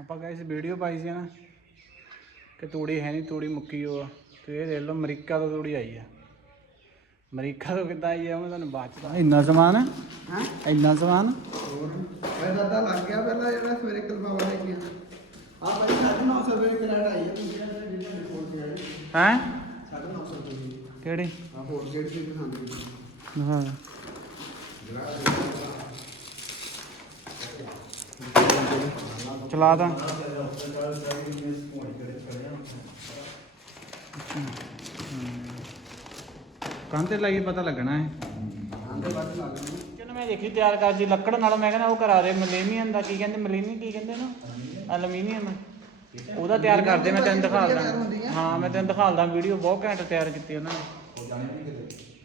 ਆਪਾਂ guys video ਪਾਈ ਸੀ ਨਾ ਕਿ ਤੂੜੀ ਹੈ ਨਹੀਂ ਤੂੜੀ ਮੁੱਕੀ ਆ। ਤੇ ਇਹ ਦੇਖ ਲਓ ਅਮਰੀਕਾ ਤੋਂ ਤੂੜੀ ਆਈ ਆ। ਅਮਰੀਕਾ ਤੋਂ ਕਿੱਦਾਂ ਆਈ ਆ ਮੈਂ ਤੁਹਾਨੂੰ ਬਾਅਦ ਚ। ਇੰਨਾ ਸਮਾਨ ਹਾਂ? ਇੰਨਾ ਸਮਾਨ? ਹੋਰ? ਮੈਂ ਦਾਦਾ ਲੱਗ ਗਿਆ ਪਹਿਲਾਂ ਜਿਹੜਾ ਸਵੇਰੇ ਕਲਮਾਵਾ ਲੈ ਕੇ ਆ ਭਾਈ 950 ਰੁਪਏ ਕਰੰਟ ਆਈ ਹੈ ਤੁਸੀਂ ਕਹਿੰਦੇ ਜਿੰਨਾ ਰਿਪੋਰਟ ਆਈ ਹੈ? 950 ਰੁਪਏ ਕਿਹੜੀ? ਆ ਹੋਰ ਜਿਹੜੀ ਦਿਖਾਉਂਦੇ। ਹਾਂ। ਚਲਾ ਦਾਂ। ਕਾਂ ਤੇ ਲੱਗੀ ਪਤਾ ਲੱਗਣਾ ਹੈ। ਮੈਂ ਦੇਖੀ ਤਿਆਰ ਕਰਦੀ ਲੱਕੜ ਨਾਲ ਮੈਂ ਕਹਿੰਦਾ ਉਹ ਕਰਾ ਰਹੇ ਮਲੇਨੀਅਮ ਦਾ ਕੀ ਕਹਿੰਦੇ ਮਲੇਨੀ ਕੀ ਕਹਿੰਦੇ ਨਾ? ਐਲੂਮੀਨੀਅਮ। ਉਹਦਾ ਤਿਆਰ ਕਰਦੇ ਮੈਂ ਤੈਨੂੰ ਦਿਖਾਉਂਦਾ ਹਾਂ ਮੈਂ ਤੈਨੂੰ ਦਿਖਾਉਂਦਾ ਵੀਡੀਓ ਬਹੁਤ ਘੈਂਟ ਤਿਆਰ ਕੀਤੀ ਉਹਨਾਂ ਨੇ।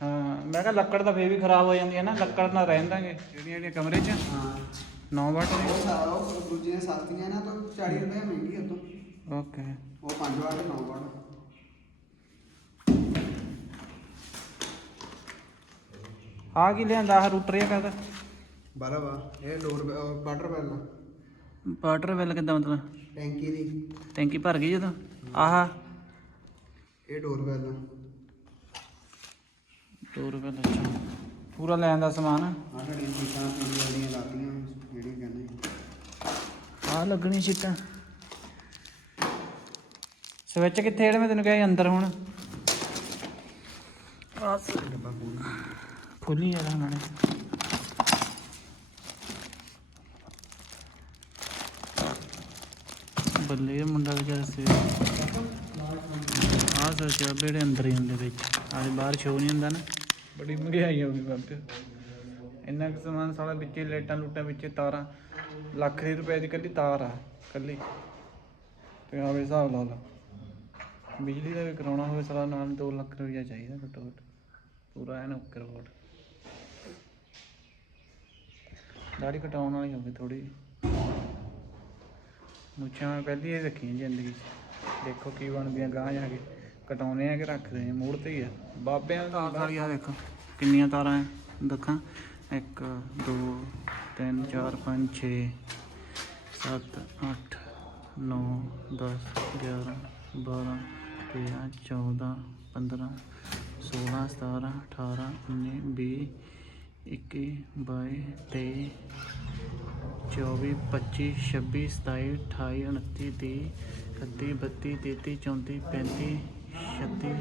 ਹਾਂ ਮੈਂ ਕਿਹਾ ਲੱਕੜ ਤਾਂ ਫੇਰ ਵੀ ਖਰਾਬ ਹੋ ਜਾਂਦੀ ਹੈ ਨਾ ਲੱਕੜ ਨਾਲ ਰਹਿਣ ਦਾਂਗੇ। ਜਿਹੜੀਆਂ ਜਿਹੜੀਆਂ ਕਮਰੇ 'ਚ। ਹਾਂ। 9 ਵਾਟ ਉਹ ਸਾਰਾ ਉਹ ਦੂਜੀਆਂ ਸਸਤੀਆਂ ਨਾ ਤਾਂ 40 ਰੁਪਏ ਮਹਿੰਗੀ ਉਹ ਤੋਂ। ਓਕੇ। ਉਹ 5 ਵਾਟ 9 ਵਾਟ। ਆ ਕੀ ਲਿਆਂਦਾ ਆਹ ਰੂਟਰ ਇਹ ਬਾਰਾ ਵਾ ਇਹ door water bell water bill ਕਿੱਦਾਂ ਮਤਲਬ? ਟੈਂਕੀ ਦੀ। ਟੈਂਕੀ ਭਰ ਗਈ ਜਦੋਂ? ਆਹ। ਇਹ ਡੋਰ ਬੈਲ 2 ਰੁਪਏ ਦਾ ਅੱਛਾ। ਪੂਰਾ ਲੈਣ ਦਾ ਸਮਾਨ? ਆ ਸਾਡੀਆਂ ਸੀਟਾਂ ਪੀਲੀ ਵਾਲੀਆਂ ਲਾਤੀਆਂ ਜਿਹੜੀ ਕਹਿੰਦੇ? ਆ ਲੱਗਣੀ ਸ਼ੀਟਾਂ। ਸਵਿਚ ਕਿੱਥੇ ਜਿਹੜੇ ਮੈਂ ਤੈਨੂੰ ਕਿਹਾ ਸੀ ਅੰਦਰ ਹੁਣ? ਆ ਡੱਬਾ ਖੋਲ ਖੋਲੀ ਯਾਰ ਉਹਨਾਂ ਨੇ। ਬੱਲੇ ਇਹ ਮੁੰਡਾ ਵਿਚਾਰਾ ਸੇ ਆ ਸੋਚਿਆ ਬੇੜੇ ਅੰਦਰ ਹੀ ਹੁੰਦੇ ਵਿੱਚ। ਆਲੇ ਬਾਹਰ ਸ਼ੋ ਨਹੀਂ ਹੁੰਦਾ ਨਾ। ਬੜੀ ਮਹਿੰਗਾਈ ਹੋ ਗਈ ਬਾਬੇ ਇੰਨਾ ਕੁ ਸਮਾਨ ਸਾਲਾ ਵਿੱਚੇ ਲਾਈਟਾਂ ਲੂਟਾਂ ਵਿੱਚੇ ਤਾਰਾਂ। ਲੱਖ ਦੇ ਰੁਪਏ ਦੀ ਕੱਲੀ ਤਾਰ ਆ ਕੱਲੀ ਤੇ ਆਵੇ ਹਿਸਾਬ ਲਾ ਲਾ ਬਿਜਲੀ ਦਾ ਵੀ ਕਰਾਉਣਾ ਹੋਵੇ ਸਾਲਾ, ਨਾਲ 2 ਲੱਖ ਰੁਪਇਆ ਚਾਹੀਦਾ ਘੱਟੋ ਘੱਟ। ਪੂਰਾ ਐਨ ਓਕੇ ਰਿਪੋਰਟ ਦਾੜੀ ਕਟਾਉਣ ਵਾਲੀ ਹੋ ਗਈ ਥੋੜੀ ਮੁੱਛਾਂ ਪਹਿਲੀ ਇਹ ਰੱਖੀਆਂ ਜ਼ਿੰਦਗੀ 'ਚ। ਦੇਖੋ ਕੀ ਬਣਦੀਆਂ ਗਾਂ ਜਾ ਕੇ। ਕਟਾਉਣੇ ਆ ਕਿ ਰੱਖਦੇ ਆ ਮੂੜ ਤੇ ਹੀ ਆ। ਬਾਬਿਆਂ ਦਾ ਸਾਰੀ ਆ। ਦੇਖੋ ਕਿੰਨੀਆਂ ਤਾਰਾਂ ਐ ਦੇਖਾਂ। 1 2 3 4 5 6 7 8 9 10 11 12 13 14 15 16 17 18 19 20 21 22 23 24 25 26 27 28 29 30 31 32 33 34 35 36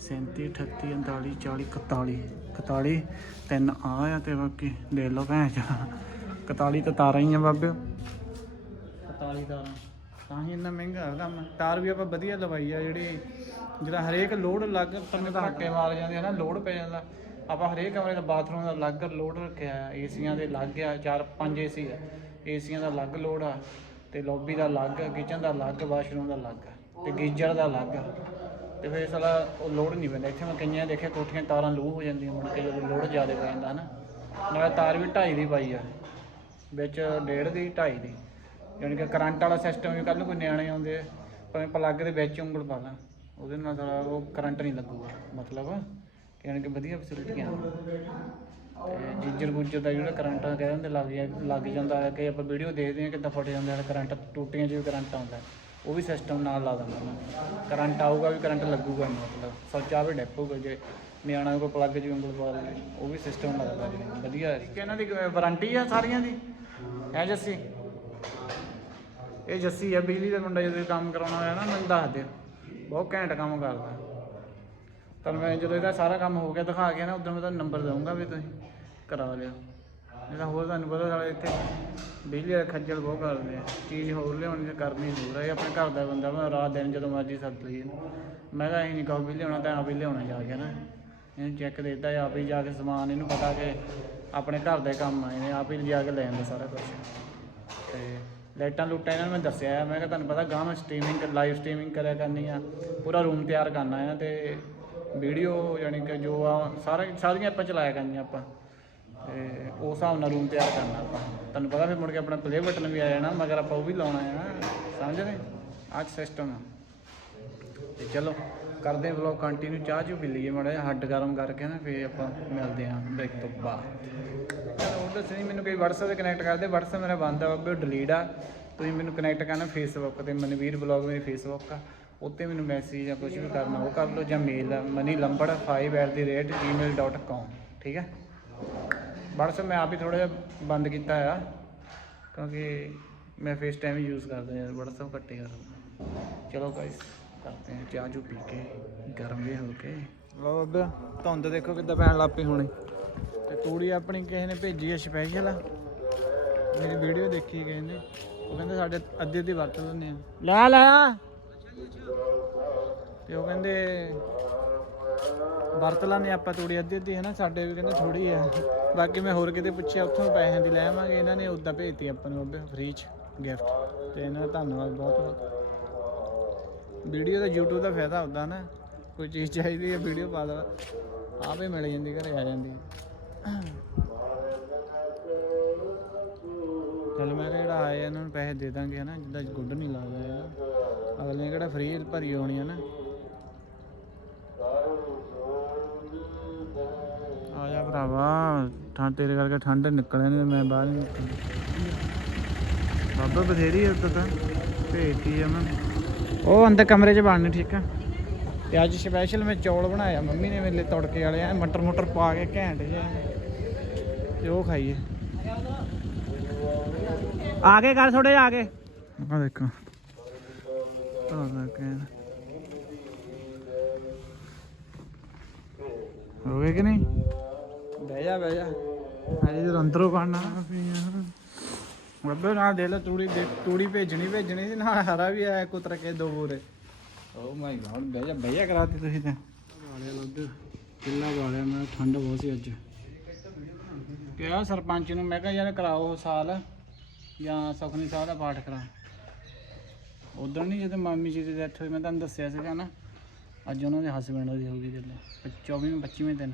37 38 39 40 41 41 ਤਿੰਨ ਆ ਆ ਤੇ ਬਾਕੀ ਦੇ ਲਓ ਭੈਣ ਚ 41 ਤਾਂ ਤਾਰਾਂ ਹੀ ਆ ਬਾਬੇ। 41 ਤਾਰਾਂ। ਤਾਂ ਹੀ ਇੰਨਾ ਮਹਿੰਗਾ ਹੈ ਕੰਮ। ਤਾਰ ਵੀ ਆਪਾਂ ਵਧੀਆ ਲਵਾਈ ਆ, ਜਿਹੜੀ ਜਿਹੜਾ ਹਰੇਕ ਲੋਡ ਅਲੱਗ ਤਾਂ ਹੱਕੇ ਮਾਰ ਜਾਂਦੇ ਆ ਨਾ, ਲੋਡ ਪੈ ਜਾਂਦਾ। ਆਪਾਂ ਹਰੇਕ ਕਮਰੇ ਦਾ ਬਾਥਰੂਮ ਦਾ ਅਲੱਗ ਲੋਡ ਰੱਖਿਆ ਆ, ਏਸੀਆਂ ਦੇ ਅਲੱਗ ਆ, ਚਾਰ ਪੰਜ ਏਸੀ ਆ। ਏਸੀਆਂ ਦਾ ਅਲੱਗ ਲੋਡ ਆ, ਤੇ ਲੌਬੀ ਦਾ ਅਲੱਗ, ਕਿਚਨ ਦਾ ਅਲੱਗ, ਵਾਸ਼ਰੂਮ ਦਾ ਅਲੱਗ ਆ, ਤੇ ਗੀਜ਼ਰ ਦਾ ਅਲੱਗ ਤੇ ਫਿਰ ਸਾਲਾ ਉਹ ਲੋਡ ਨਹੀਂ ਪੈਂਦਾ। ਇੱਥੇ ਮੈਂ ਕਈਆਂ ਦੇਖਿਆ ਕੋਠੀਆਂ ਤਾਰਾਂ ਲੂ ਹੋ ਜਾਂਦੀਆਂ, ਮੁੜ ਕੇ ਜਦੋਂ ਲੋਡ ਜ਼ਿਆਦਾ ਪੈ ਜਾਂਦਾ ਨਾ ਨਾਲੇ ਤਾਰ ਵੀ 2.5 ਦੀ ਪਾਈ ਆ। ਵਿੱਚ ਡੇਢ ਦੀ 2.5 ਦੀ। ਯਾਨੀ ਕਿ ਕਰੰਟ ਵਾਲਾ ਸਿਸਟਮ ਵੀ ਕੱਲ ਨੂੰ ਕੋਈ ਨਿਆਣੇ ਆਉਂਦੇ ਭਾਵੇਂ ਪਲੱਗ ਦੇ ਵਿੱਚ ਉਂਗਲ ਪਾ ਲਾਂ, ਉਹਦੇ ਨਾਲ ਸਾਲਾ ਉਹ ਕਰੰਟ ਨਹੀਂ ਲੱਗੂਗਾ। ਮਤਲਬ ਯਾਨੀ ਕਿ ਵਧੀਆ ਫੈਸਿਲਿਟੀਆਂ ਤੇ ਜੀਜਰ ਗੁੱਜਰ ਦਾ ਜਿਹੜਾ ਕਰੰਟ ਕਹਿ ਦਿੰਦੇ ਲੱਗ ਲੱਗ ਜਾਂਦਾ ਕਿ ਆਪਾਂ ਵੀਡੀਓ ਦੇਖਦੇ ਹਾਂ ਕਿੱਦਾਂ ਫਟ ਜਾਂਦਾ ਕਰੰਟ ਟੂਟੀਆਂ 'ਚ ਵੀ ਕਰੰਟ ਆਉਂਦਾ। ਉਹ ਵੀ ਸਿਸਟਮ ਨਾਲ ਲਾ ਦਿੰਦਾ ਮੈਂ। ਕਰੰਟ ਆਊਗਾ ਵੀ ਕਰੰਟ ਲੱਗੂਗਾ ਨਹੀਂ, ਮਤਲਬ ਸੋਚਾ ਵੀ ਡੈਪੂਗਾ ਜੇ ਨਿਆਣਾ ਕੋਲ ਪਲੱਗ 'ਚ ਪਾ ਦੇ ਉਹ ਵੀ ਸਿਸਟਮ ਲੱਗਦਾ ਜੀ। ਵਧੀਆ ਹੈ ਇਹਨਾਂ ਦੀ ਵਾਰੰਟੀ ਆ ਸਾਰੀਆਂ ਦੀ? ਹੈ ਜੱਸੀ? ਇਹ ਜੱਸੀ ਆ, ਬਿਜਲੀ ਦਾ ਮੁੰਡਾ ਜਦੋਂ ਕੰਮ ਕਰਾਉਣਾ ਹੋਇਆ ਨਾ, ਮੈਨੂੰ ਦੱਸ ਦਿਓ। ਬਹੁਤ ਘੈਂਟ ਕੰਮ ਕਰਦਾ। ਤਾਂ ਮੈਂ ਜਦੋਂ ਇਹਦਾ ਸਾਰਾ ਕੰਮ ਹੋ ਗਿਆ, ਦਿਖਾ ਕੇ ਨਾ, ਉਦੋਂ ਮੈਂ ਤੁਹਾਨੂੰ ਨੰਬਰ ਦਊਂਗਾ ਵੀ ਤੁਸੀਂ ਕਰਾ ਲਿਓ। ਨਹੀਂ ਤਾਂ ਹੋਰ ਤੁਹਾਨੂੰ ਪਤਾ ਸਾਡੇ ਇੱਥੇ ਬਿਜਲੀ ਦਾ ਖੱਜਲ ਬਹੁਤ ਕਰਦੇ ਆ। ਚੀਜ਼ ਹੋਰ ਲਿਆਉਣੀ ਤੇ ਕਰਨੀ ਹੋਰ ਆ। ਇਹ ਆਪਣੇ ਘਰ ਦਾ ਬੰਦਾ ਵਾ, ਰਾਤ ਦਿਨ ਜਦੋਂ ਮਰਜ਼ੀ ਸੱਦ ਲਈਏ। ਮੈਂ ਕਿਹਾ ਅਸੀਂ ਨਹੀਂ ਕਹੋ ਵੀ ਲਿਆਉਣਾ ਤਾਂ ਆਪ ਹੀ ਲਿਆਉਣਾ ਜਾ ਕੇ ਨਾ। ਇਹਨੂੰ ਚੈੱਕ ਦੇ ਦਿੱਤਾ ਆਪ ਹੀ ਜਾ ਕੇ ਸਮਾਨ, ਇਹਨੂੰ ਪਤਾ ਕਿ ਆਪਣੇ ਘਰ ਦੇ ਕੰਮ ਆ, ਇਹਨੇ ਆਪ ਹੀ ਜਾ ਕੇ ਲੈ ਆਉਂਦਾ ਸਾਰਾ ਕੁਝ ਤੇ ਲਾਈਟਾਂ ਲੂਟਾਂ ਇਹਨਾਂ ਨੂੰ ਮੈਂ ਦੱਸਿਆ ਆ। ਮੈਂ ਕਿਹਾ ਤੁਹਾਨੂੰ ਪਤਾ ਗਾਂ ਮੈਂ ਸਟ੍ਰੀਮਿੰਗ ਲਾਈਵ ਸਟ੍ਰੀਮਿੰਗ ਕਰਿਆ ਕਰਨੀ ਆ। ਪੂਰਾ ਰੂਮ ਤਿਆਰ ਕਰਨਾ ਆ ਤੇ ਵੀਡੀਓ ਯਾਨੀ ਕਿ ਜੋ ਆ, ਸਾਰਾ ਸਾਰੀਆਂ ਆਪਾਂ ਚਲਾਇਆ ਕਰਨੀਆਂ ਆਪਾਂ। ਤੇ ਉਸ ਹਿਸਾਬ ਨਾਲ ਰੂਮ ਤਿਆਰ ਕਰਨਾ ਆਪਾਂ। ਤੁਹਾਨੂੰ ਪਤਾ ਫਿਰ ਮੁੜ ਕੇ ਆਪਣਾ ਪਲੇ ਬਟਨ ਵੀ ਆ ਜਾਣਾ, ਮਗਰ ਆਪਾਂ ਉਹ ਵੀ ਲਾਉਣਾ ਆ ਸਮਝਦੇ ਅੱਜ ਸਿਸਟਮ ਆ। ਤੇ ਚਲੋ, ਕਰਦੇ ਵਲੌਗ ਕੰਟੀਨਿਊ ਚਾਹ ਚੂ ਪੀ ਲਈਏ ਮਾੜਾ ਜਿਹਾ, ਹੱਡ ਗਰਮ ਕਰਕੇ ਨਾ ਫੇਰ ਆਪਾਂ ਮਿਲਦੇ ਆਂ ਬ੍ਰੇਕ ਤੋਂ ਬਾਅਦ। ਉਹ ਦੱਸਣੀ ਮੈਨੂੰ ਕੋਈ WhatsApp ਤੇ ਕਨੈਕਟ ਕਰਦੇ WhatsApp ਮੇਰਾ ਬੰਦ ਆ, ਬਾਬੇ ਡਿਲੀਟ ਆ। ਤੁਸੀਂ ਮੈਨੂੰ ਕਨੈਕਟ ਕਰਨਾ ਫੇਸਬੁੱਕ ਤੇ। ਮਨਵੀਰ ਬਲੌਗ ਮੇਰੀ ਫੇਸਬੁੱਕ ਆ। ਉੱਤੇ ਮੈਨੂੰ ਮੈਸੇਜ ਜਾਂ ਕੁਝ ਵੀ ਕਰਨਾ, ਉਹ ਕਰ ਲਓ ਜਾਂ ਮੇਲ ਆ। ਮਨੀ ਲੰਬੜ 5@gmail.com ਠੀਕ ਹੈ? WhatsApp ਮੈਂ ਆਪ ਹੀ ਥੋੜਾ ਜਿਹਾ ਬੰਦ ਕੀਤਾ ਆ ਕਿਉਂਕਿ ਮੈਂ ਫੇਸ ਟਾਈਮ ਹੀ ਯੂਜ਼ ਕਰਦਾ ਯਾਰ WhatsApp ਘੱਟੇ ਕਰਦਾ। ਚਲੋ ਗਾਇਸ ਕਰਦੇ ਹਾਂ ਚਾਹ ਚੂ ਪੀ ਕੇ ਗਰਮ ਜੇ ਹੋ ਕੇ। ਲੋ ਅੱਗੇ ਧੁੰਦ ਦੇਖੋ ਕਿੱਦਾਂ ਪੈਣ ਲੱਗ ਪਈ ਹੁਣੇ। ਤੇ ਤੂੜੀ ਆਪਣੀ ਕਿਸੇ ਨੇ ਭੇਜੀ ਹੈ ਸਪੈਸ਼ਲ ਮੇਰੀ ਵੀਡੀਓ ਦੇਖੀ ਕਿਸੇ ਨੇ। ਉਹ ਕਹਿੰਦੇ ਸਾਡੇ ਅੱਧੀ ਅੱਧੀ ਵਰਤ ਲੈਂਦੇ ਆ। ਲੈ ਲੈ। ਤੇ ਉਹ ਕਹਿੰਦੇ ਵਰਤ ਲਾਂਦੇ ਆਪਾਂ ਤੂੜੀ ਅੱਧੀ ਅੱਧੀ ਹੈ ਨਾ ਸਾਡੇ ਵੀ ਕਹਿੰਦੇ ਥੋੜੀ ਆ। ਬਾਕੀ ਮੈਂ ਹੋਰ ਕਿਤੇ ਪੁੱਛਿਆ, ਉੱਥੋਂ ਪੈਸਿਆਂ ਦੀ ਲੈ ਆਵਾਂਗੇ। ਇਹਨਾਂ ਨੇ ਉਦਾਂ ਭੇਜਤੀ ਆਪਾਂ ਨੂੰ ਫ੍ਰੀ ਚ ਗਿਫਟ ਤੇ ਇਹਨਾਂ ਦਾ ਧੰਨਵਾਦ ਬਹੁਤ ਬਹੁਤ। ਵੀਡੀਓ ਦਾ YouTube ਦਾ ਫਾਇਦਾ ਹੁੰਦਾ ਨਾ। ਕੋਈ ਚੀਜ਼ ਚਾਹੀਦੀ ਹੈ, ਵੀਡੀਓ ਪਾ ਦੋ ਆਪੇ ਮਿਲ ਜਾਂਦੀ, ਘਰੇ ਆ ਜਾਂਦੀ। ਚਲ ਮੈਂ ਕਿਹਾ ਜਿਹੜਾ ਆਇਆ, ਇਹਨਾਂ ਨੂੰ ਪੈਸੇ ਦੇ ਦਾਂਗੇ ਹਨਾ, ਜਿੱਦਾਂ ਗੁੱਡ ਨਹੀਂ ਲੱਗਦਾ ਹੈਗਾ। ਅਗਲੇ ਨੇ ਕਿਹੜਾ ਫ੍ਰੀ ਭਰੀ ਹੋਣੀ ਹੈ ਨਾ। ਆ ਜਾ ਭਰਾਵਾ। ਠੰਡ ਤੇਰੇ ਕਰਕੇ ਠੰਡ ਨਿਕਲਿਆ ਨਹੀਂ ਮੈਂ ਬਾਹਰ ਨਹੀਂ ਨਿਕਲਿਆ ਬਾਬਾ ਬਥੇਰੀ ਉੱਤ ਤਾਂ। ਭੇਜਤੀ ਆ ਮੈਂ। ਉਹ ਅੰਦਰ ਕਮਰੇ 'ਚ ਬਣਨੀ, ਠੀਕ ਆ। ਤੇ ਅੱਜ ਸਪੈਸ਼ਲ ਮੈਂ ਚੌਲ ਬਣਾਇਆ। ਮੰਮੀ ਨੇ ਮੇਰੇ ਤੜਕੇ ਵਾਲੇ ਆ। ਮਟਰ ਮੁਟਰ ਪਾ ਕੇ ਘੈਂਟ ਜਿਹਾ ਤੇ ਉਹ ਖਾਈਏ। ਆ ਕੇ ਕਰ ਥੋੜੇ ਆ ਕੇ ਆ ਦੇਖੋ। ਆ ਦੇਖੇ ਹੋ ਗਏ ਕਿ ਨਹੀਂ? ਬਹਿ ਜਾ ਬਹਿ ਜਾ। ਹਜੇ ਜਦੋਂ ਅੰਦਰੋਂ ਕਰਨਾ ਬੱਬੇ ਨਾਲ ਦੇ ਲੈ ਤੂੜੀ ਦੇ ਤੂੜੀ ਭੇਜਣੀ ਭੇਜਣੀ ਸੀ ਨਾਲ ਹਰਾ ਵੀ ਆਇਆ ਕੁਤਰ ਕੇ ਦੋ ਬੋਰੇ। ਓ ਮਾਈ ਗॉड ਬਹਿ ਜਾ ਬਹਿ ਜਾ ਕਰਾਤੀ ਤੁਸੀਂ ਤਾਂ। ਵਾਲੇ ਲੱਗ ਕਿੰਨਾ ਵਾਲਿਆ ਮੈਂ ਠੰਡ ਬਹੁਤ ਸੀ ਅੱਜ। ਕਿਹਾ ਸਰਪੰਚ ਨੂੰ ਮੈਂ ਕਿਹਾ ਯਾਰ ਕਰਾਓ ਸਾਲ ਜਾਂ ਸੁਖਨੀ ਸਾਹਿਬ ਦਾ ਪਾਠ ਕਰਾ। ਉਦੋਂ ਨਹੀਂ ਜਦੋਂ ਮਾਮੀ ਜੀ ਦੀ ਡੈਥ ਹੋਈ ਮੈਂ ਤੁਹਾਨੂੰ ਦੱਸਿਆ ਸੀਗਾ ਨਾ ਅੱਜ ਉਹਨਾਂ ਦੇ ਹਸਬੰਡ ਦੀ ਹੋ ਗਈ ਜਦੋਂ 24ਵੇਂ 25ਵੇਂ ਦਿਨ।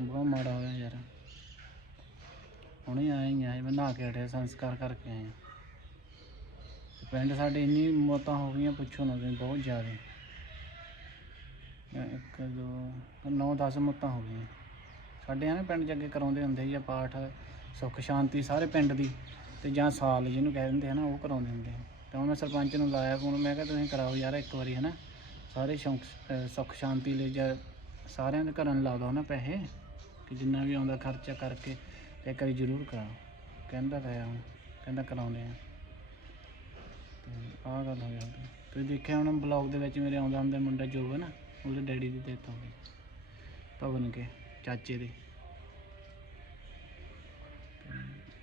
ਬਹੁਤ ਮਾੜਾ ਹੋਇਆ ਯਾਰ। ਹੁਣੇ ਆਏ ਹੀ ਆਏ ਮੈਂ ਨਹਾ ਕੇ ਹਟਿਆ, ਸੰਸਕਾਰ ਕਰਕੇ ਆਏ ਤੇ ਪਿੰਡ ਸਾਡੇ ਇੰਨੀ ਮੌਤਾਂ ਹੋ ਗਈਆਂ, ਪੁੱਛੋ ਨਾ ਤੁਸੀਂ, ਬਹੁਤ ਜ਼ਿਆਦਾ। ਅਹ ਇੱਕ, ਦੋ, ਨੌ 10 ਮੌਤਾਂ ਹੋ ਗਈਆਂ। ਸਾਡੇ ਆ ਨਾ ਪਿੰਡ 'ਚ ਅੱਗੇ ਕਰਾਉਂਦੇ ਹੁੰਦੇ ਸੀ ਆ ਪਾਠ, ਸੁੱਖ, ਸ਼ਾਂਤੀ, ਸਾਰੇ ਪਿੰਡ ਦੀ, ਤੇ ਜਾਂ ਸਾਲ ਜਿਹਨੂੰ ਕਹਿ ਦਿੰਦੇ ਹਨਾ ਉਹ ਕਰਾਉਂਦੇ ਹੁੰਦੇ ਤਾਂ ਮੈਂ ਸਰਪੰਚ ਨੂੰ ਲਾਇਆ ਫੋਨ, ਮੈਂ ਕਿਹਾ ਤੁਸੀਂ ਕਰਾਓ ਯਾਰ ਇੱਕ ਵਾਰੀ, ਹਨਾ। ਸਾਰੇ ਸ਼ੌਂਕ ਸੁੱਖ, ਸ਼ਾਂਤੀ ਲਈ ਜਾਂ ਸਾਰਿਆਂ ਦੇ ਘਰਾਂ ਨੂੰ ਲਾ ਦਿਓ ਨਾ ਪੈਸੇ। ਕਿ ਜਿੰਨਾ ਵੀ ਆਉਂਦਾ ਖਰਚਾ ਕਰਕੇ ਤੇ ਇੱਕ ਵਾਰੀ ਜ਼ਰੂਰ ਕਰਾਓ। ਕਹਿੰਦਾ ਤਾਂ ਹੁਣ, ਕਹਿੰਦਾ ਕਰਾਉਂਦੇ ਆ। ਆਹ ਗੱਲ ਹੋ ਜਾਂਦੀ। ਤੁਸੀਂ ਦੇਖਿਆ ਹੋਣਾ ਬਲੌਗ ਦੇ ਵਿੱਚ ਮੇਰੇ ਆਉਂਦਾ ਹੁੰਦਾ ਮੁੰਡਾ ਜੋਬਨ, ਉਹਦੇ ਡੈਡੀ ਦੀ ਡੈਥ ਹੋ ਗਈ। ਭਵਨ ਕੇ, ਚਾਚੇ ਦੇ।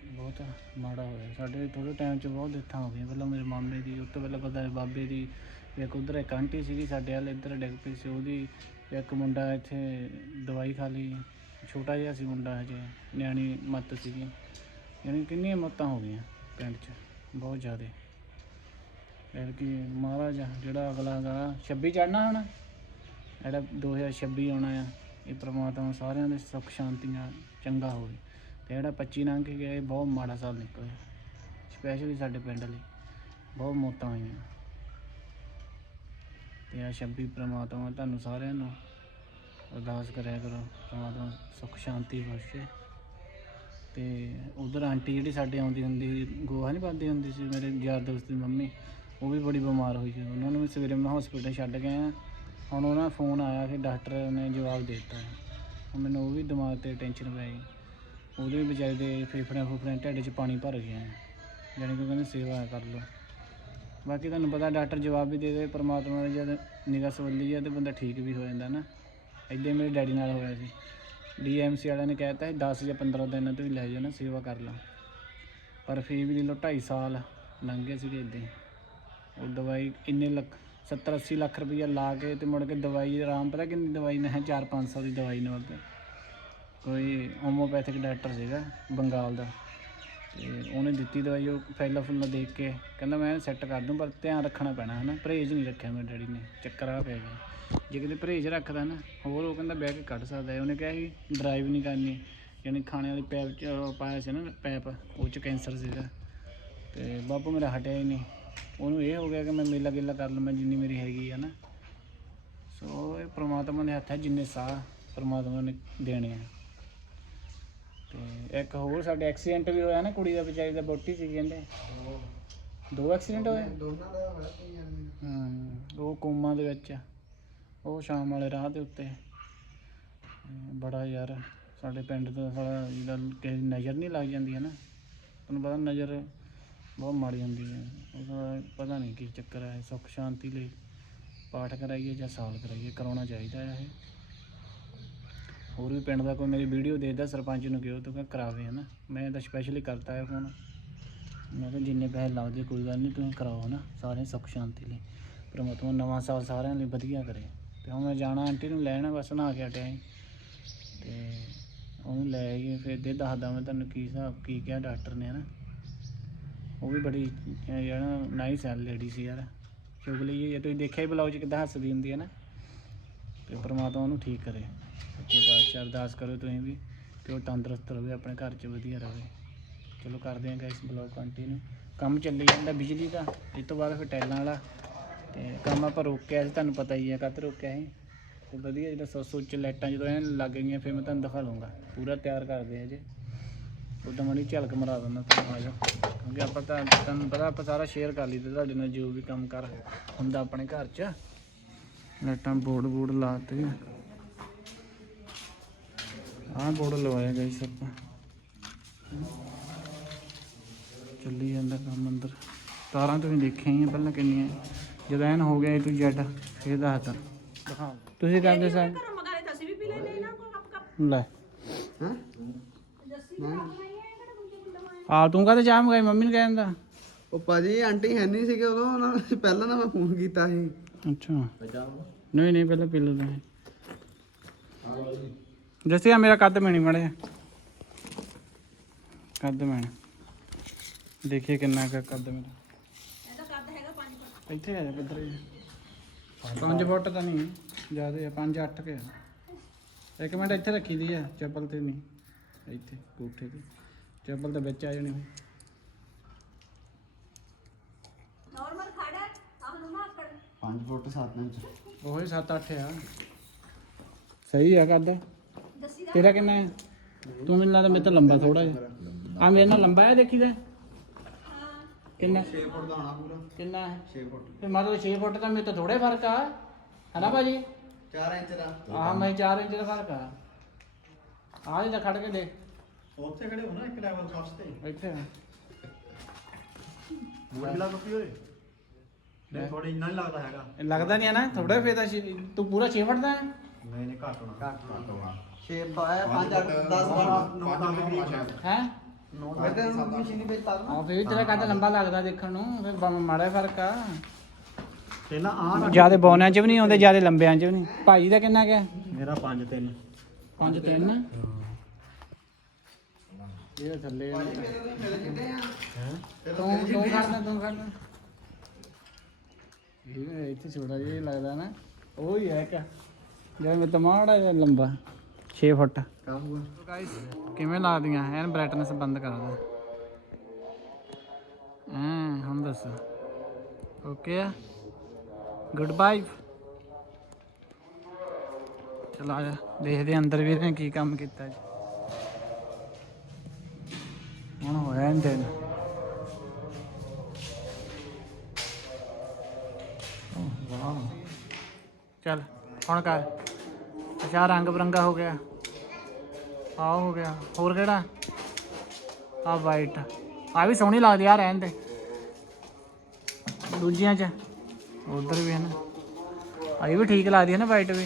ਬਹੁਤ ਮਾੜਾ ਹੋਇਆ। ਸਾਡੇ ਥੋੜੇ ਟਾਈਮ 'ਚ ਬਹੁਤ ਡੈਥਾਂ ਹੋ ਗਈਆਂ। ਪਹਿਲਾਂ ਮੇਰੇ ਮਾਮੇ ਦੀ, ਉਸ ਤੋਂ ਪਹਿਲਾਂ ਪਤਾ ਬਾਬੇ ਦੀ। ਇੱਕ ਉਧਰ ਇੱਕ ਆਂਟੀ ਸੀਗੀ ਸਾਡੇ ਵਾਲੇ, ਇੱਧਰ ਡਿੱਗ ਪਈ ਸੀ। ਉਹਦੀ ਇੱਕ ਮੁੰਡਾ ਇੱਥੇ ਦਵਾਈ ਖਾ ਲਈ। ਛੋਟਾ ਜਿਹਾ ਸੀ ਮੁੰਡਾ ਹਜੇ, ਨਿਆਣੀ ਮੱਤ ਸੀਗੀ। ਯਾਨੀ ਕਿੰਨੀਆਂ ਮੌਤਾਂ ਹੋ ਗਈਆਂ ਪਿੰਡ 'ਚ, ਬਹੁਤ ਜ਼ਿਆਦਾ। ਫਿਰ ਕਿ ਮਹਾਰਾਜ ਜਿਹੜਾ ਅਗਲਾ ਗਾ 26 ਚੜਨਾ ਹੁਣ? ਜਿਹੜਾ 2026 ਆਉਣਾ ਆ, ਇਹ ਪ੍ਰਮਾਤਮਾ ਸਾਰਿਆਂ ਦੇ ਸੁੱਖ ਸ਼ਾਂਤੀਆਂ ਚੰਗਾ ਹੋਵੇ। ਤੇ ਜਿਹੜਾ 25 ਲੰਘ ਕੇ ਗਿਆ, ਇਹ ਬਹੁਤ ਮਾੜਾ ਸਾਲ ਨਿਕਲਿਆ। ਸਪੈਸ਼ਲੀ ਸਾਡੇ ਪਿੰਡ ਲਈ, ਬਹੁਤ ਮੌਤਾਂ ਹੋਈਆਂ। ਤੇ ਆ 26 ਪ੍ਰਮਾਤਮਾ ਤੁਹਾਨੂੰ ਸਾਰਿਆਂ ਨੂੰ ਅਰਦਾਸ ਕਰਿਆ ਕਰੋ, ਪਰਮਾਤਮਾ ਸੁੱਖ, ਸ਼ਾਂਤੀ ਬਖਸ਼ੇ। ਤੇ ਉਧਰ ਆਂਟੀ ਜਿਹੜੀ ਸਾਡੇ ਆਉਂਦੀ ਹੁੰਦੀ ਗੋਹਾ ਨਹੀਂ ਪਾਉਂਦੀ ਹੁੰਦੀ ਸੀ ਮੇਰੇ ਯਾਰ ਦੋਸਤ ਦੀ ਮੰਮੀ, ਉਹ ਵੀ ਬੜੀ ਬਿਮਾਰ ਹੋਈ ਸੀ। ਉਹਨਾਂ ਨੂੰ ਵੀ ਸਵੇਰੇ ਮੈਂ ਹਸਪੀਟਲ ਛੱਡ ਗਿਆ ਹੁਣ ਉਹਨਾਂ ਦਾ ਫੋਨ ਆਇਆ ਕਿ ਡਾਕਟਰ ਨੇ ਜਵਾਬ ਦੇ ਦਿੱਤਾ। ਹੁਣ ਮੈਨੂੰ ਉਹ ਵੀ ਦਿਮਾਗ ਤੇ ਟੈਨਸ਼ਨ ਪੈ ਗਈ। ਉਹਦੇ ਵੀ ਵਿਚਾਰੇ ਦੇ ਫੇਫੜਿਆਂ ਫੁਫੜਿਆਂ ਢਿੱਡ 'ਚ ਪਾਣੀ ਭਰ ਗਿਆ। ਜਾਣੀ ਕਿ ਕਹਿੰਦੇ ਸੇਵਾ ਕਰ ਲਓ। ਬਾਕੀ ਤੁਹਾਨੂੰ ਪਤਾ ਡਾਕਟਰ ਜਵਾਬ ਵੀ ਦੇ ਦੇ, ਪਰਮਾਤਮਾ ਦੀ ਜਦ ਨਿਗਾਹ ਸਵੱਲੀ ਹੈ ਤੇ ਬੰਦਾ ਠੀਕ ਵੀ ਹੋ ਜਾਂਦਾ ਨਾ। ਇੱਦਾਂ ਹੀ ਮੇਰੇ ਡੈਡੀ ਨਾਲ ਹੋਇਆ ਸੀ। ਡੀਐਮਸੀ ਵਾਲਿਆਂ ਨੇ ਕਹਿਤਾ ਸੀ 10 ਜਾਂ 15 ਦਿਨਾਂ ਤੋਂ ਵੀ ਲੈ ਜਾਓ ਨਾ, ਸੇਵਾ ਕਰ ਲਾ ਪਰ ਫਿਰ ਵੀ ਲੈ ਲਓ 2.5 ਸਾਲ ਲੰਘੇ ਸੀਗੇ ਇੱਦਾਂ ਹੀ। ਉਹ ਦਵਾਈ ਇੰਨੇ ਲੱਖ 70 80 ਲੱਖ ਰੁਪਈਆ ਲਾ ਕੇ ਤੇ ਮੁੜ ਕੇ ਦਵਾਈ ਆਰਾਮ, ਪਤਾ ਕਿੰਨੀ ਦਵਾਈ ਨੇ 4 500 ਦੀ ਦਵਾਈ ਨਾਲ ਤੇ। ਕੋਈ ਹੋਮੋਪੈਥਿਕ ਡਾਕਟਰ ਸੀਗਾ ਬੰਗਾਲ ਦਾ। ਤੇ ਉਹਨੇ ਦਿੱਤੀ ਦਵਾਈ, ਉਹ ਫੈਲਾ ਫੁੱਲਾ ਦੇਖ ਕੇ ਕਹਿੰਦਾ ਮੈਂ ਸੈੱਟ ਕਰ ਦੂੰ, ਪਰ ਧਿਆਨ ਰੱਖਣਾ ਪੈਣਾ ਹਨਾ। ਪਰਹੇਜ਼ ਨਹੀਂ ਰੱਖਿਆ ਮੇਰੇ ਡੈਡੀ ਨੇ, ਚੱਕਰ ਆ ਪੈ ਗਿਆ। ਜੇ ਕਿਤੇ ਪਰਹੇਜ਼ ਰੱਖਦਾ ਨਾ, ਹੋਰ ਉਹ ਕਹਿੰਦਾ ਬਹਿ ਕੇ ਕੱਢ ਸਕਦਾ ਹੈ। ਉਹਨੇ ਕਿਹਾ ਸੀ ਡਰਾਈਵ ਨਹੀਂ ਕਰਨੀ, ਯਾਨੀ ਖਾਣੇ ਵਾਲੀ ਪੈਪ ਚ ਪਾਇਆ ਸੀ ਨਾ, ਪੈਪ, ਉਹ ਚ ਕੈਂਸਰ ਸੀਗਾ। ਤੇ ਬਾਪੂ ਮੇਰਾ ਹਟਿਆ ਹੀ ਨਹੀਂ। ਉਹਨੂੰ ਇਹ ਹੋ ਗਿਆ ਕਿ ਮੈਂ ਮੇਲਾ ਗੇਲਾ ਕਰ ਲਵਾਂ ਜਿੰਨੀ ਮੇਰੀ ਹੈਗੀ ਹੈ ਨਾ। ਸੋ ਇਹ ਪ੍ਰਮਾਤਮਾ ਦੇ ਹੱਥ ਹੈ, ਜਿੰਨੇ ਸਾਹ ਪ੍ਰਮਾਤਮਾ ਨੇ ਦੇਣੇ ਆ। ਤੇ ਇੱਕ ਹੋਰ ਸਾਡੇ ਐਕਸੀਡੈਂਟ ਵੀ ਹੋਇਆ ਨਾ ਕੁੜੀ ਦਾ ਵਿਚਾਰੀ ਦਾ ਬੋਟੀ ਸੀ ਕਹਿੰਦੇ। ਦੋ ਐਕਸੀਡੈਂਟ ਹੋਏ? ਦੋਨਾਂ ਦਾ ਹੋਇਆ। ਹਮ, ਉਹ ਕੋਮਾ ਦੇ ਵਿੱਚ। ਉਹ ਸ਼ਾਮ ਵਾਲੇ ਰਾਹ ਦੇ ਉੱਤੇ। ਬੜਾ ਯਾਰ ਸਾਡੇ ਪਿੰਡ ਦਾ ਸਾਲਾ ਜਿਹਦਾ ਕਿਸੇ ਦੀ ਨਜ਼ਰ ਨਹੀਂ ਲੱਗ ਜਾਂਦੀ ਹੈ ਨਾ। ਤੁਹਾਨੂੰ ਪਤਾ ਨਜ਼ਰ ਬਹੁਤ ਮਾੜੀ ਹੁੰਦੀ ਹੈ। ਉਹਦਾ ਪਤਾ ਨਹੀਂ ਕੀ ਚੱਕਰ ਹੈ ਸੁੱਖ ਸ਼ਾਂਤੀ ਲਈ ਪਾਠ ਕਰਾਈਏ ਜਾਂ ਸਾਲ ਕਰਾਈਏ ਕਰਾਉਣਾ ਚਾਹੀਦਾ ਹੈ ਇਹ। ਹੋਰ ਵੀ ਪਿੰਡ ਦਾ ਕੋਈ ਮੇਰੀ ਵੀਡੀਓ ਦੇਖਦਾ, ਸਰਪੰਚ ਨੂੰ ਕਿਹਾ ਤੂੰ ਕਰਾਵੇ, ਹਨਾ। ਮੈਂ ਤਾਂ ਸਪੈਸ਼ਲੀ ਕਰਤਾ ਹੈ ਫੋਨ ਮੈਂ ਕਿਹਾ ਜਿੰਨੇ ਪੈਸੇ ਲੱਗਦੇ, ਕੋਈ ਗੱਲ ਨਹੀਂ, ਤੁਸੀਂ ਕਰਾਓ ਨਾ ਸਾਰੇ ਸੁੱਖ ਸ਼ਾਂਤੀ ਲਈ। ਪਰਮਾਤਮਾ ਨਵਾਂ ਸਾਲ ਸਾਰਿਆਂ ਲਈ ਵਧੀਆ ਕਰੇ। ਤੇ ਹੁਣ ਮੈਂ ਜਾਣਾ, ਆਂਟੀ ਨੂੰ ਲੈਣਾ, ਬਸ ਨਹਾ ਕੇ ਹਟਿਆ ਸੀ। ਤੇ ਉਹਨੂੰ ਲੈ ਆਈਏ ਫਿਰ ਦੇ ਦੱਸਦਾ ਮੈਂ ਤੁਹਾਨੂੰ ਕੀ ਹਿਸਾਬ, ਕੀ ਕਿਹਾ ਡਾਕਟਰ ਨੇ, ਹਨਾ। ਉਹ ਵੀ ਬੜੀ ਅਹ ਜਿਹੜਾ ਨਾਈਸ ਹੈ ਲੇਡੀ ਸੀ ਯਾਰ। ਚੁਗਲੀ ਜੇ ਤੁਸੀਂ ਦੇਖਿਆ ਹੀ ਬਲੌਗ 'ਚ ਕਿੱਦਾਂ ਹੱਸਦੀ ਹੁੰਦੀ ਹੈ ਨਾ ਤੇ ਪਰਮਾਤਮਾ ਉਹਨੂੰ ਠੀਕ ਕਰੇ। ਸੱਚੇ ਪਾਤਸ਼ਾਹ ਅਰਦਾਸ ਕਰੋ ਤੁਸੀਂ ਵੀ ਕਿ ਉਹ ਤੰਦਰੁਸਤ ਰਹੇ ਆਪਣੇ ਘਰ 'ਚ ਵਧੀਆ ਰਹੇ ਚਲੋ ਕਰਦੇ ਹਾਂ ਗਾਇਸ ਬਲੌਗ ਕੰਟੀਨਿਊ ਕੰਮ ਚੱਲੀ ਜਾਂਦਾ ਬਿਜਲੀ ਦਾ ਇਸ ਤੋਂ ਬਾਅਦ ਫਿਰ ਟੈਲਾਂ ਵਾਲਾ ਤੇ ਕੰਮ ਆਪਾਂ ਰੋਕਿਆ ਸੀ ਤੁਹਾਨੂੰ ਪਤਾ ਹੀ ਹੈ ਕਦ ਰੋਕਿਆ ਸੀ ਤੇ ਵਧੀਆ ਜਿਹੜਾ ਸੋ ਸੁੱਚ ਲਾਈਟਾਂ ਜਦੋਂ ਐਨ ਲੱਗ ਗਈਆਂ ਫਿਰ ਮੈਂ ਤੁਹਾਨੂੰ ਦਿਖਾ ਲੂੰਗਾ ਪੂਰਾ ਤਿਆਰ ਕਰਦੇ ਆ ਜੇ ਉਦੋਂ ਮਣੀ ਝਲਕ ਮਰਾ ਦਿੰਦਾ ਤੁਹਾਨੂੰ ਆ ਜਾਓ ਕਿਉਂਕਿ ਆਪਾਂ ਤਾਂ ਤੁਹਾਨੂੰ ਪਤਾ ਆਪਾਂ ਸਾਰਾ ਸ਼ੇਅਰ ਕਰ ਲਈਦਾ ਤੁਹਾਡੇ ਨਾਲ ਜੋ ਵੀ ਕੰਮ ਕਰ ਹੁੰਦਾ ਆਪਣੇ ਘਰ 'ਚ ਲਾਈਟਾਂ ਬੋਰਡ ਬੋਰਡ ਲਾਤੇ ਆਹ ਬੋਰਡ ਲਵਾਇਆ ਗਾਇਸ ਆਪਾਂ ਚੱਲੀ ਜਾਂਦਾ ਕੰਮ ਅੰਦਰ ਤਾਰਾਂ ਤੁਸੀਂ ਦੇਖੀਆਂ ਹੀ ਆ ਪਹਿਲਾਂ ਕਿੰਨੀਆਂ ਜਦੋਂ ਐਨ ਹੋ ਗਿਆ ਇਹ ਤੋਂ ਜੱਡ ਫਿਰ ਦੱਸਦਾ ਦਿਖਾ ਤੁਸੀਂ ਕਰਦੇ ਸਾਂ ਘਰੋਂ ਮੰਗਾ ਲੈ ਤਾਂ ਅਸੀਂ ਵੀ ਪੀ ਲੈਨੇ ਨਾ ਕੋਈ ਕੱਪ ਕੱਪ ਲੈ ਹੈਂ ਜੱਸੀ ਦਾ ਆਪਣਾ ਹੀ ਹੈ ਕਿਹੜਾ ਬੰਦੇ ਬੰਦਾ ਹੋਇਆ ਆ ਤੂੰ ਕਾਹਤੇ ਚਾਹ ਮੰਗਾਈ ਮੰਮੀ ਨੂੰ ਕਹਿੰਦਾ ਉਹ ਭਾਜੀ ਆਂਟੀ ਹੈ ਨਹੀਂ ਸੀਗੇ ਉਦੋਂ ਉਹਨਾਂ ਨੇ ਪਹਿਲਾਂ ਨਾ ਮੈਂ ਫੋਨ ਕੀਤਾ ਸੀ ਅੱਛਾ ਨਹੀਂ ਨਹੀਂ ਪਹਿਲਾਂ ਪੀ ਲਓ ਤੁਸੀਂ ਜੱਸੀ ਆ ਮੇਰਾ ਕੱਦ ਮੈਣੀ ਮੜਿਆ ਕੱਦ ਮੈਣ। ਦੇਖੀਏ ਕਿੰਨਾ ਕੁ ਕੱਦ ਮੇਰਾ ਇਹਦਾ ਕੱਦ ਹੈਗਾ 5 ਫੁੱਟ ਇੱਥੇ ਆ ਜਾ ਕਿੱਧਰ ਹੈ 5 ਫੁੱਟ ਤਾਂ ਨਹੀਂ ਜ਼ਿਆਦਾ ਆ 5 8 ਕੇ ਆ। ਇੱਕ ਮਿੰਟ ਇੱਥੇ ਰੱਖੀ ਦੀ ਆ ਚੱਪਲ ਤੇ ਨਹੀਂ। ਇੱਥੇ ਕੋਠੇ ਤੇ। ਚੱਪਲ ਤਾਂ ਵਿੱਚ ਆ ਜਾਣੀ। ਨਾਰਮਲ ਖੜਾ ਆਹ ਨੂੰ ਮਾਰ 5 ਫੁੱਟ 7 ਇੰਚ। ਉਹੀ 7 8 ਆ। ਸਹੀ ਆ ਕੱਦ। ਤੇਰਾ ਕਿੰਨਾ ਹੈ? ਤੂੰ ਮੈਨੂੰ ਲੱਗਦਾ ਮੇਰੇ ਤੋਂ ਲੰਬਾ ਥੋੜਾ ਜਿਹਾ। ਆ ਮੇਰੇ ਨਾਲ ਲੰਬਾ ਹੈ ਦੇਖੀ ਦਾ ਕਿੰਨਾ? 6 ਫੁੱਟ ਦਾ ਆਣਾ ਪੂਰਾ। ਕਿੰਨਾ ਹੈ? 6 ਫੁੱਟ। ਤੇ ਮਤਲਬ 6 ਫੁੱਟ ਤਾਂ ਮੇਰੇ ਤੋਂ ਥੋੜਾ ਫ਼ਰਕ ਆ। ਹੈਨਾ ਭਾਜੀ? 4 ਇੰਚ ਦਾ। ਆਹ ਮੈਂ 4 ਇੰਚ ਦਾ ਫ਼ਰਕ ਆ। ਆਹ ਜਿਹੜਾ ਖੜ ਕੇ ਦੇ ਉੱਥੇ ਖੜੇ ਹੋ ਨਾ ਇੱਕ ਲੈਵਲ ਫਸਟ ਤੇ। ਇੱਥੇ ਆ। ਮੋੜੀ ਲਾ ਕੱਪੀ ਓਏ ਨਹੀਂ ਥੋੜੀ ਇੰਨਾ ਨਹੀਂ ਲੱਗਦਾ ਹੈਗਾ। ਲੱਗਦਾ ਨਹੀਂ ਹੈ ਨਾ? ਥੋੜਾ ਫੇਰ ਤਾਂ ਤੂੰ ਪੂਰਾ 6 ਫੁੱਟ ਦਾ ਹੈ? ਨਹੀਂ ਨਹੀਂ ਘੱਟ ਹੋਣਾ। ਘੱਟ ਹੋਣਾ। 6 ਪਾਇਆ 5 8 10 ਨੌ ਦਸ ਦੇ ਕਰੀਬ ਹੈ। ਹੈ? ਨੌ ਮੈਂ ਤੇ ਮਸ਼ੀਨੀ ਵਿੱਚ ਪਾ ਦਵਾਂ ਆ ਫੇਰ ਵੀ ਤੇਰਾ ਕੱਦ ਲੰਬਾ ਲੱਗਦਾ ਦੇਖਣ ਨੂੰ ਫੇਰ ਬ- ਮਾੜਾ ਹੀ ਫ਼ਰਕ ਆ। ਪਹਿਲਾਂ ਆ ਨਾ ਜਿਆਦੇ ਬੌਨਿਆਂ 'ਚ ਵੀ ਨਹੀਂ ਆਉਂਦੇ ਜਿਆਦੇ ਲੰਬਿਆਂ 'ਚ ਵੀ ਨਹੀਂ। ਭਾਜੀ ਦਾ ਕਿੰਨਾ ਗਿਆ ਮੇਰਾ 5 3 5 3 ਇਹ ਥੱਲੇ ਆ। ਤੂੰ ਤੂੰ ਖੜਦਾ ਤੂੰ ਖੜਦਾ ਇਹ ਇੱਥੇ ਛੋਟਾ ਜਿਹਾ ਹੀ ਲੱਗਦਾ ਨਾ। ਉਹ ਹੀ ਹੈ ਇੱਕ। ਜਿਵੇਂ ਮੈਂ ਤਮਾੜਾ ਜਿਹਾ ਲੰਬਾ। 6 ਫੁੱਟ। ਗਾਇਸ ਕਿਵੇਂ ਲੱਗਦੀਆਂ? ਐਨ ਬ੍ਰਾਈਟਨੈਸ ਬੰਦ ਕਰ ਦੇ। ਹਾਂ ਹੁਣ ਦੱਸ। ਓਕੇ ਆ? ਗੁੱਡ ਬਾਈ ਚਲ ਆ ਜਾ ਦੇਖਦੇ ਅੰਦਰ ਵੀਰ ਨੇ ਕੀ ਕੰਮ ਕੀਤਾ ਜੀ ਹੁਣ ਹੋਇਆ ਦਿਨ ਵਾਹ। ਚੱਲ ਹੁਣ ਕਰ। ਅੱਛਾ ਰੰਗ ਬਰੰਗਾ ਹੋ ਗਿਆ। ਆ ਹੋ ਗਿਆ। ਹੋਰ ਕਿਹੜਾ? ਆ ਵਾਈਟ ਆ ਵੀ ਸੋਹਣੀ ਲੱਗਦੀ ਆ ਰਹਿਣ ਦੇ। ਦੂਜੀਆਂ ਚ। ਉਧਰ ਵੀ ਹੈ ਨਾ। ਆ ਇਹ ਵੀ ਠੀਕ ਲੱਗਦੀ ਹੈ ਨਾ ਵਾਈਟ ਵੀ।